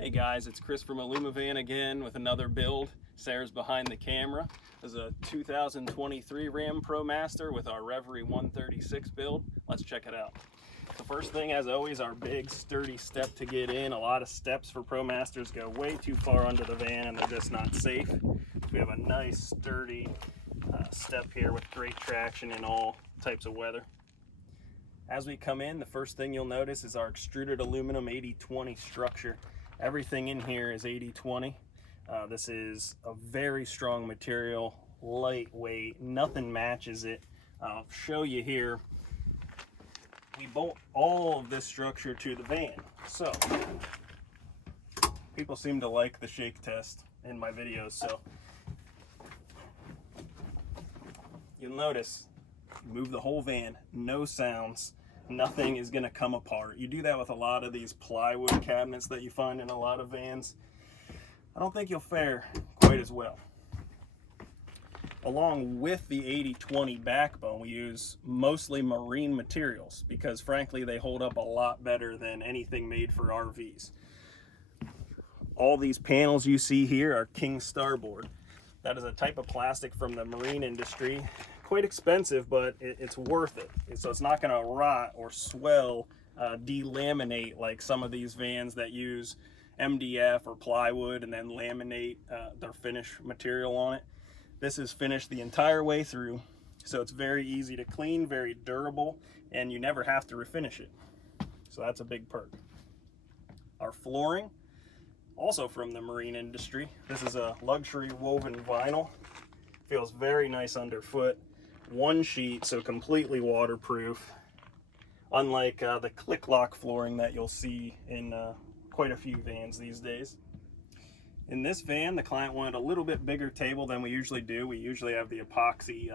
Hey guys, it's Chris from Alumavan again with another build. Sarah's behind the camera. This is a 2023 Ram Promaster with our Reverie 136 build. Let's check it out. The first thing, as always, our big sturdy step to get in. A lot of steps for Promasters go way too far under the van and they're just not safe. We have a nice sturdy step here with great traction in all types of weather. As we come in, the first thing you'll notice is our extruded aluminum 80-20 structure. Everything in here is 80-20. This is a very strong material, lightweight, nothing matches it. I'll show you here. We bolt all of this structure to the van. So, people seem to like the shake test in my videos, so you'll notice, move the whole van, no sounds. Nothing is going to come apart. You do that with a lot of these plywood cabinets that you find in a lot of vans. I don't think you'll fare quite as well. Along with the 80-20 backbone, we use mostly marine materials because frankly they hold up a lot better than anything made for RVs. All these panels you see here are King Starboard. That is a type of plastic from the marine industry. Quite expensive, but it's worth it. So it's not going to rot or swell, delaminate like some of these vans that use MDF or plywood and then laminate their finish material on it. This is finished the entire way through, so it's very easy to clean, very durable, and you never have to refinish it. So that's a big perk. Our flooring, also from the marine industry. This is a luxury woven vinyl. Feels very nice underfoot. One sheet, so completely waterproof, unlike the click lock flooring that you'll see in quite a few vans these days. In this van, the client wanted a little bit bigger table than we usually do. We usually have the epoxy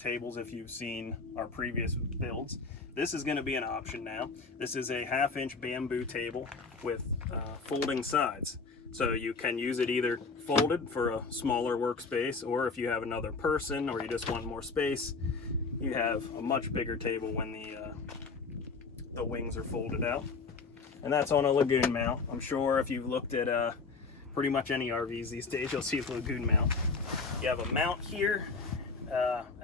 tables if you've seen our previous builds. This is going to be an option now. This is a 1/2-inch bamboo table with folding sides. So you can use it either folded for a smaller workspace, or if you have another person or you just want more space, you have a much bigger table when the wings are folded out. And that's on a lagoon mount. I'm sure if you've looked at pretty much any RVs these days, you'll see the lagoon mount. You have a mount here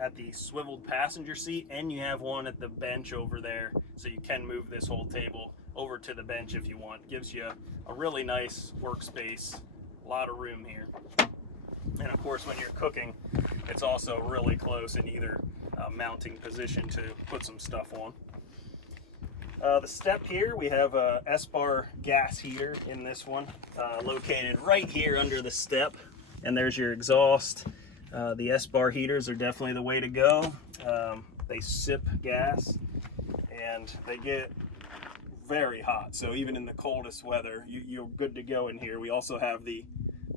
at the swiveled passenger seat, and you have one at the bench over there, so you can move this whole table over to the bench if you want. Gives you a really nice workspace, a lot of room here. And of course, when you're cooking, it's also really close in either mounting position to put some stuff on. The step here, we have a S-bar gas heater in this one, located right here under the step, and there's your exhaust. The S-bar heaters are definitely the way to go. They sip gas and they get very hot, so even in the coldest weather you're good to go in here. We also have the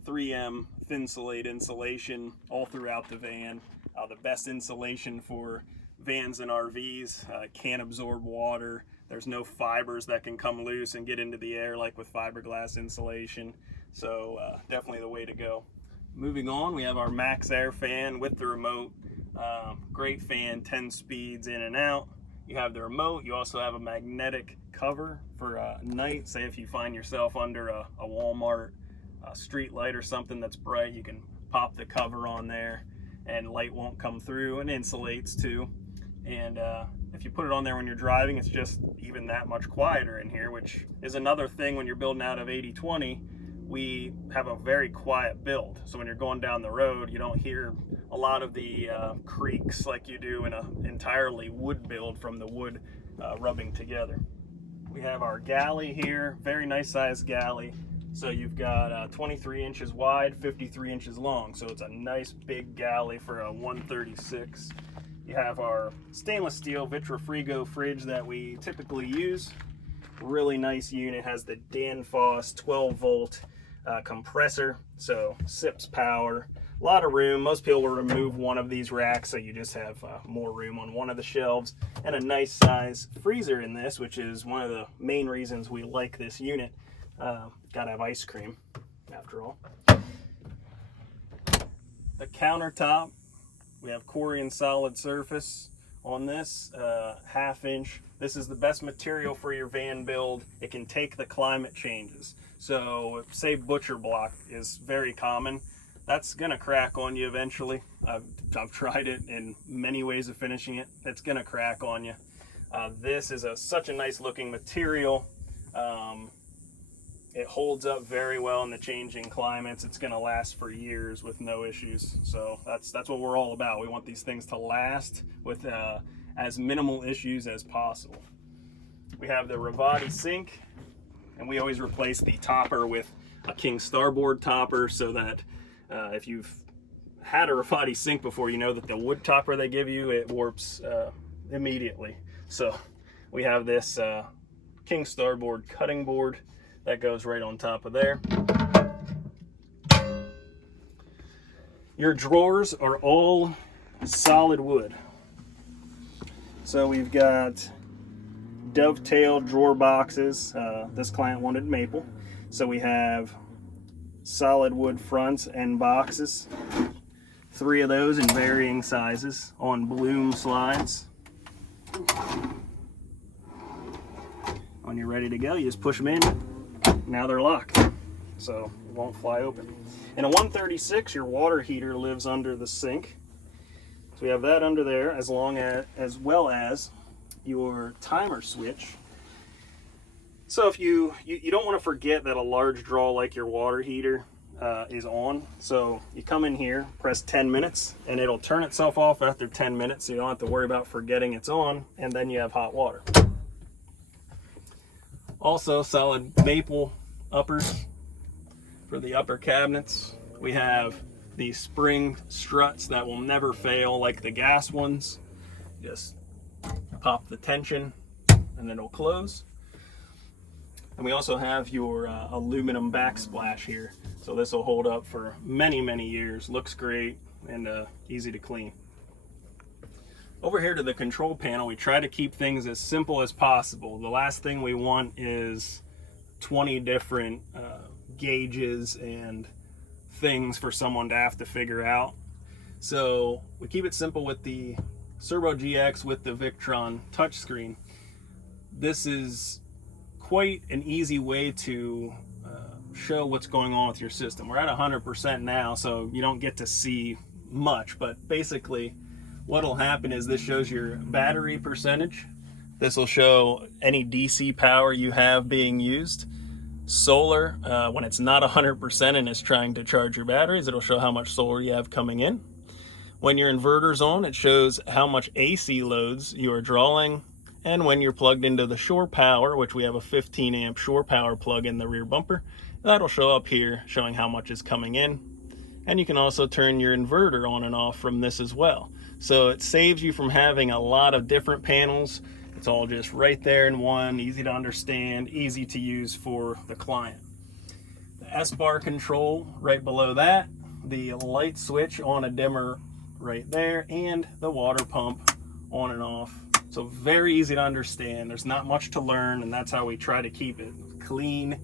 3M Thinsulate insulation all throughout the van. The best insulation for vans and RVs. Can't absorb water. There's no fibers that can come loose and get into the air like with fiberglass insulation, so definitely the way to go. Moving on, we have our Max Air fan with the remote. Great fan, 10 speeds in and out. You have the remote. You also have a magnetic cover for night. Say if you find yourself under a Walmart street light or something that's bright, you can pop the cover on there and light won't come through, and insulates too. And if you put it on there when you're driving, it's just even that much quieter in here, which is another thing when you're building out of 80-20. We have a very quiet build, so when you're going down the road, you don't hear a lot of the creaks like you do in an entirely wood build from the wood rubbing together. We have our galley here, very nice sized galley. So you've got 23 inches wide, 53 inches long, so it's a nice big galley for a 136. You have our stainless steel Vitrifrigo fridge that we typically use. Really nice unit, has the Danfoss 12-volt compressor, so sips power. A lot of room. Most people will remove one of these racks, so you just have more room on one of the shelves, and a nice size freezer in this, which is one of the main reasons we like this unit. Gotta have ice cream after all. The countertop, we have Corian solid surface, on this 1/2 inch. This is the best material for your van build. It can take the climate changes. So say butcher block is very common. That's gonna crack on you eventually. I've tried it in many ways of finishing it. It's gonna crack on you. This is such a nice looking material. It holds up very well in the changing climates. It's gonna last for years with no issues. So that's what we're all about. We want these things to last with as minimal issues as possible. We have the Ravati sink, and we always replace the topper with a King Starboard topper, so that if you've had a Ravati sink before, you know that the wood topper they give you, it warps immediately. So we have this King Starboard cutting board that goes right on top of there. Your drawers are all solid wood. So we've got dovetail drawer boxes. This client wanted maple. So we have solid wood fronts and boxes. 3 of those in varying sizes on bloom slides. When you're ready to go, you just push them in. Now they're locked, so it won't fly open. In a 136, your water heater lives under the sink. So we have that under there, as well as your timer switch. So if you don't want to forget that a large draw like your water heater is on. So you come in here, press 10 minutes, and it'll turn itself off after 10 minutes, so you don't have to worry about forgetting it's on, and then you have hot water. Also, solid maple uppers for the upper cabinets. We have these spring struts that will never fail, like the gas ones. Just pop the tension and then it'll close. And we also have your aluminum backsplash here. So this will hold up for many, many years. Looks great and easy to clean. Over here to the control panel, we try to keep things as simple as possible. The last thing we want is 20 different gauges and things for someone to have to figure out. So we keep it simple with the Servo GX with the Victron touchscreen. This is quite an easy way to show what's going on with your system. We're at 100% now, so you don't get to see much, but basically what'll happen is this shows your battery percentage. This will show any DC power you have being used. Solar, when it's not 100% and it's trying to charge your batteries, it'll show how much solar you have coming in. When your inverter's on, it shows how much AC loads you are drawing. And when you're plugged into the shore power, which we have a 15 amp shore power plug in the rear bumper, that'll show up here showing how much is coming in. And you can also turn your inverter on and off from this as well. So it saves you from having a lot of different panels. It's all just right there in one, easy to understand, easy to use for the client. The S-bar control right below that, the light switch on a dimmer right there, and the water pump on and off. So very easy to understand. There's not much to learn, and that's how we try to keep it clean,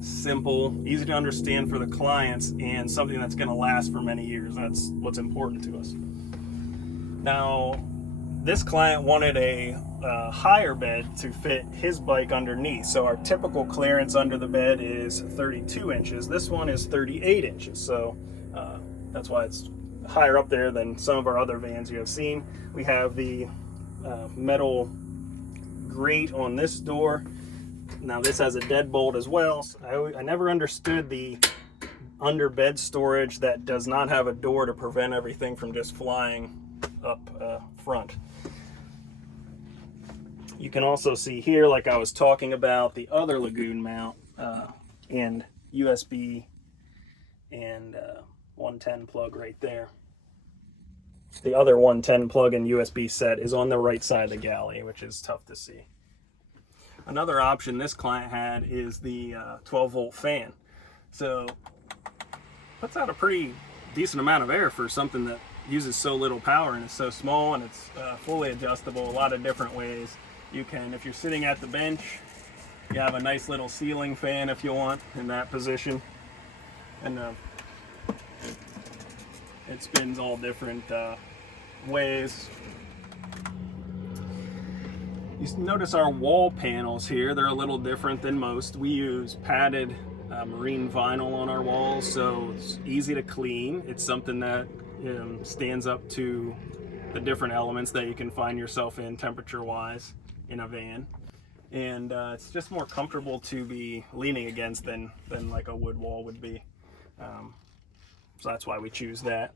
simple, easy to understand for the clients, and something that's going to last for many years. That's what's important to us. Now, this client wanted a higher bed to fit his bike underneath. So our typical clearance under the bed is 32 inches. This one is 38 inches. So that's why it's higher up there than some of our other vans you have seen. We have the metal grate on this door. Now this has a deadbolt as well. So I never understood the under bed storage that does not have a door to prevent everything from just flying up front. You can also see here, like I was talking about, the other Lagoon mount and USB and 110 plug right there. The other 110 plug and USB set is on the right side of the galley, which is tough to see. Another option this client had is the 12 volt fan. So puts out a pretty decent amount of air for something that uses so little power and it's so small, and it's fully adjustable a lot of different ways. You can, if you're sitting at the bench, you have a nice little ceiling fan if you want in that position, and it spins all different ways. You notice our wall panels here, they're a little different than most. We use padded marine vinyl on our walls, so it's easy to clean. It's something that stands up to the different elements that you can find yourself in temperature-wise in a van. And it's just more comfortable to be leaning against than like a wood wall would be. So that's why we choose that.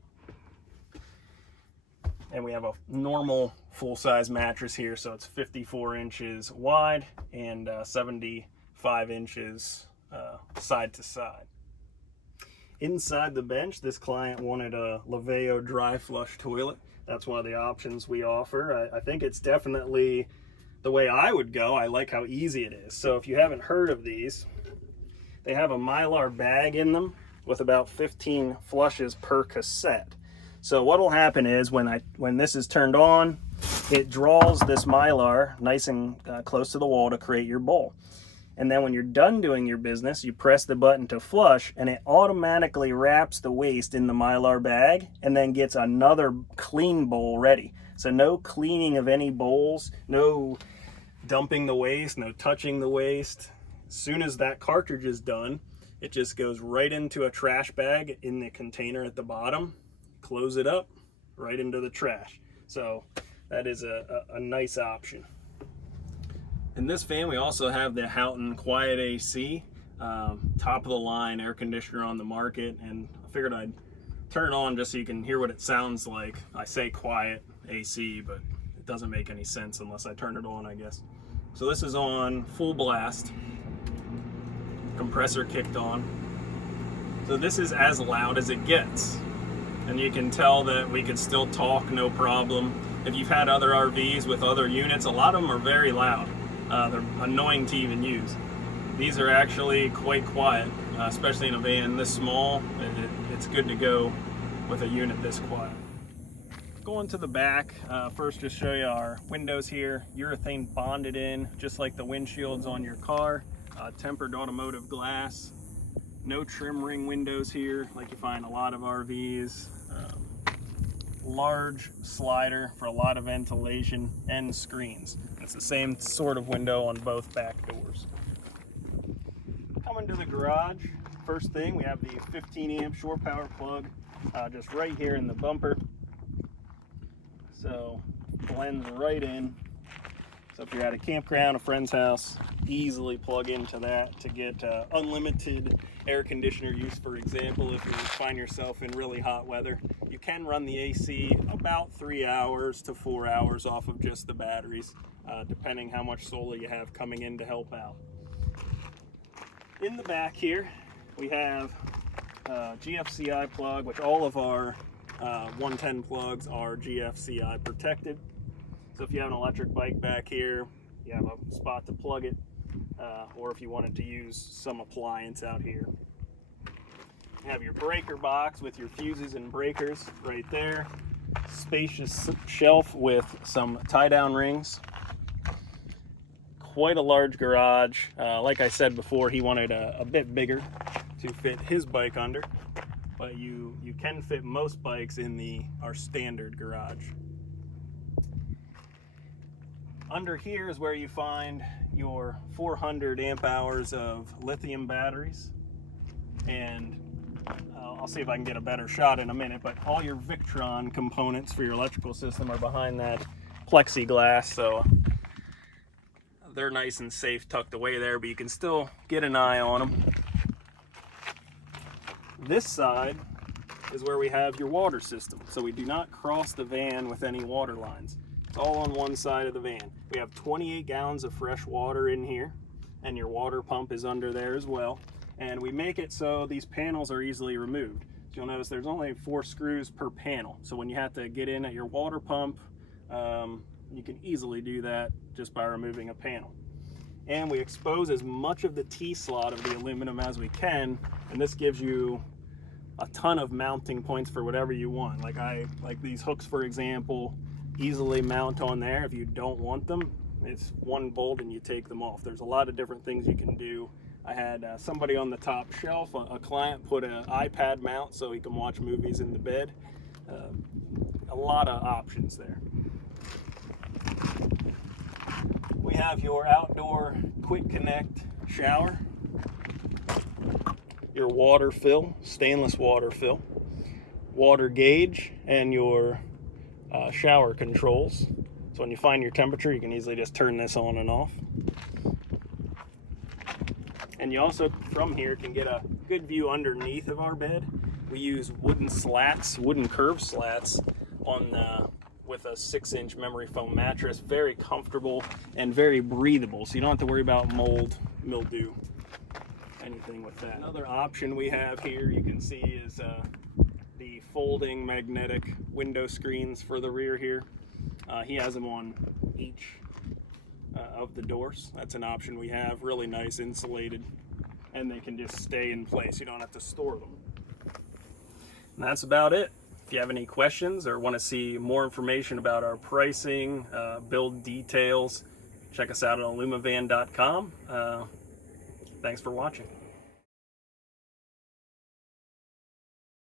And we have a normal full-size mattress here, so it's 54 inches wide and 75 inches side to side. Inside the bench, this client wanted a Laveo dry flush toilet. That's one of the options we offer. I think it's definitely the way I would go. I like how easy it is. So if you haven't heard of these, they have a Mylar bag in them with about 15 flushes per cassette. So what will happen is when this is turned on, it draws this Mylar nice and close to the wall to create your bowl. And then when you're done doing your business, you press the button to flush, and it automatically wraps the waste in the Mylar bag and then gets another clean bowl ready. So no cleaning of any bowls, no dumping the waste, no touching the waste. As soon as that cartridge is done, it just goes right into a trash bag in the container at the bottom. Close it up, right into the trash. So that is a nice option. In this van, we also have the Houghton Quiet AC, top of the line air conditioner on the market, and I figured I'd turn it on just so you can hear what it sounds like. I say quiet AC, but it doesn't make any sense unless I turn it on, I guess. So this is on full blast, compressor kicked on. So this is as loud as it gets. And you can tell that we could still talk, no problem. If you've had other RVs with other units, a lot of them are very loud. They're annoying to even use. These are actually quite quiet, especially in a van this small. It's good to go with a unit this quiet. Going to the back, first just show you our windows here. Urethane bonded in, just like the windshields on your car. Tempered automotive glass. No trim ring windows here, like you find a lot of RVs. Large slider for a lot of ventilation and screens. It's the same sort of window on both back doors. Coming to the garage, first thing, we have the 15 amp shore power plug just right here in the bumper. So blends right in. So if you're at a campground, a friend's house, easily plug into that to get unlimited air conditioner use. For example, if you find yourself in really hot weather, you can run the AC about 3 hours to 4 hours off of just the batteries, depending how much solar you have coming in to help out. In the back here, we have a GFCI plug, which all of our 110 plugs are GFCI protected. So if you have an electric bike back here, you have a spot to plug it, or if you wanted to use some appliance out here. You have your breaker box with your fuses and breakers right there. Spacious shelf with some tie-down rings. Quite a large garage. Like I said before, he wanted a bit bigger to fit his bike under, but you can fit most bikes in our standard garage. Under here is where you find your 400 amp hours of lithium batteries, and I'll see if I can get a better shot in a minute, but all your Victron components for your electrical system are behind that plexiglass, so they're nice and safe tucked away there, but you can still get an eye on them. This side is where we have your water system, so we do not cross the van with any water lines. It's all on one side of the van. We have 28 gallons of fresh water in here, and your water pump is under there as well. And we make it so these panels are easily removed. So you'll notice there's only 4 screws per panel. So when you have to get in at your water pump, you can easily do that just by removing a panel. And we expose as much of the T-slot of the aluminum as we can, and this gives you a ton of mounting points for whatever you want. Like these hooks, for example, easily mount on there. If you don't want them, it's one bolt and you take them off. There's a lot of different things you can do. I had somebody on the top shelf, a client, put an iPad mount so he can watch movies in the bed. A lot of options there. we have your outdoor quick connect shower, your water fill, stainless water fill, water gauge, and your shower controls. So when you find your temperature, you can easily just turn this on and off. And you also, from here, can get a good view underneath of our bed. We use wooden slats, wooden curved slats on with a 6-inch memory foam mattress. Very comfortable and very breathable, so you don't have to worry about mold, mildew, anything with that. Another option we have here, you can see, is the folding magnetic window screens for the rear here. He has them on each of the doors. That's an option we have. Really nice, insulated, and they can just stay in place. You don't have to store them. And that's about it. If you have any questions or want to see more information about our pricing, build details, check us out at alumavan.com. Thanks for watching.